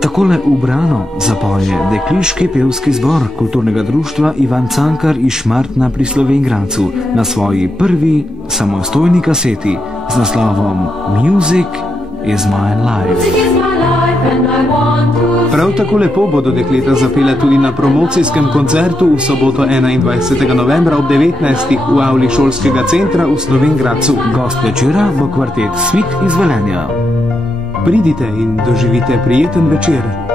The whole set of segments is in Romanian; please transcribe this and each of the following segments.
Takole ubrano zapoje dekliški pevski zbor kulturnega društva Ivan Cankar iz Šmartna pri Slovenj Gradcu na svoji prvi samostojni kaseti z naslovom Music is my life. Prav tako lepo bodo dekleta zapela tudi na promocijskem koncertu v soboto 21. novembra ob 19. v avli šolskega centra v Slovenj Gradcu. Gost večera bo kvartet Svit iz Velenja. Pridite in doživite prijeten večer.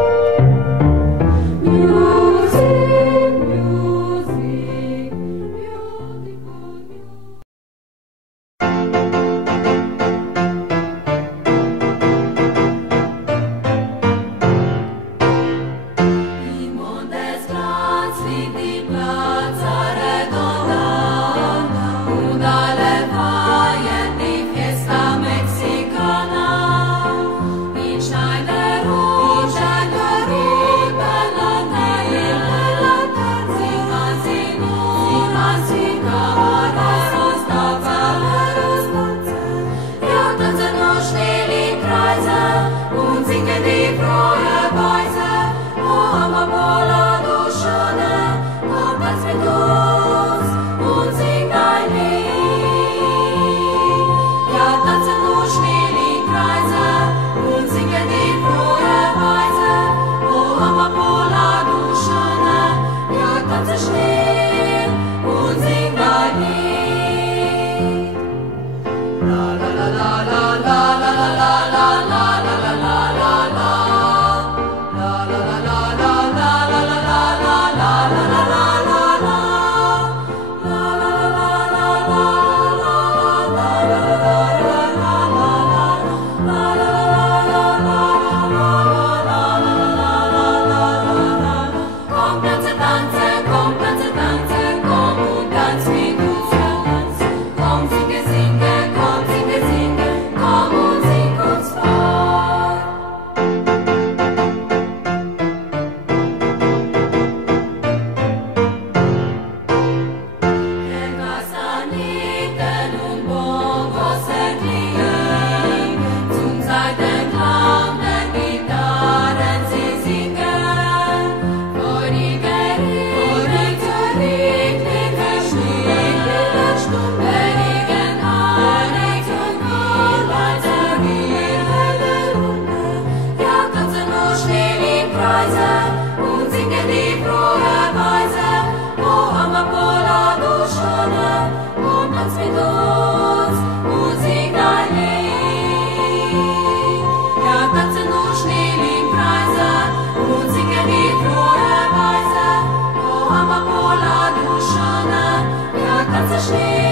Schnee.